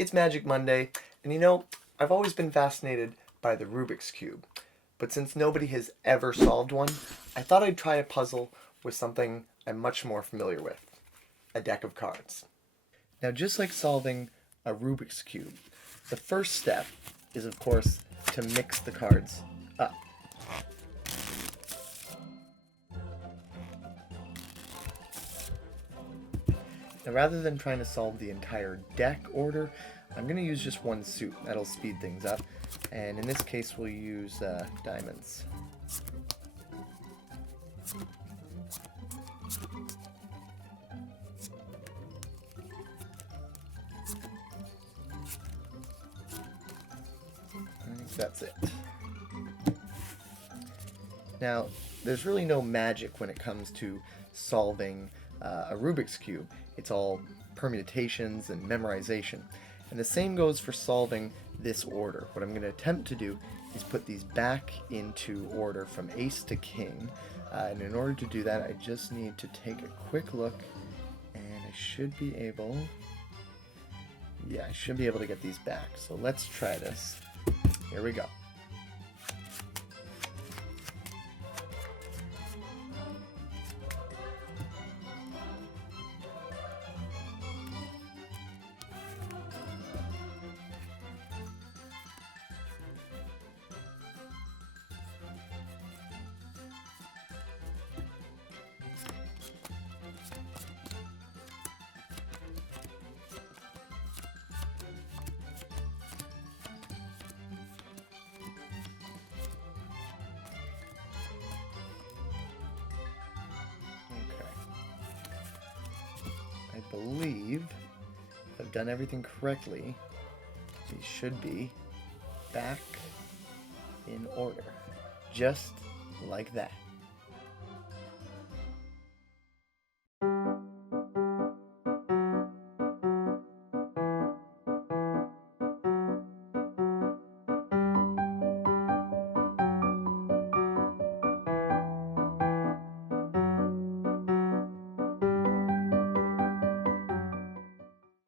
It's Magic Monday, and you know, I've always been fascinated by the Rubik's Cube. But since nobody has ever solved one, I thought I'd try a puzzle with something I'm much more familiar with, a deck of cards. Now, just like solving a Rubik's Cube, the first step is, of course, to mix the cards up. Now, rather than trying to solve the entire deck order, I'm going to use just one suit. That'll speed things up. And in this case, we'll use diamonds. I think that's it. Now, there's really no magic when it comes to solving a Rubik's Cube. It's all permutations and memorization. And the same goes for solving this order. What I'm going to attempt to do is put these back into order from ace to king. And in order to do that, I just need to take a quick look, and I should be able... Yeah, I should be able to get these back. So let's try this. Here we go. I believe if I've done everything correctly, these should be back in order, just like that.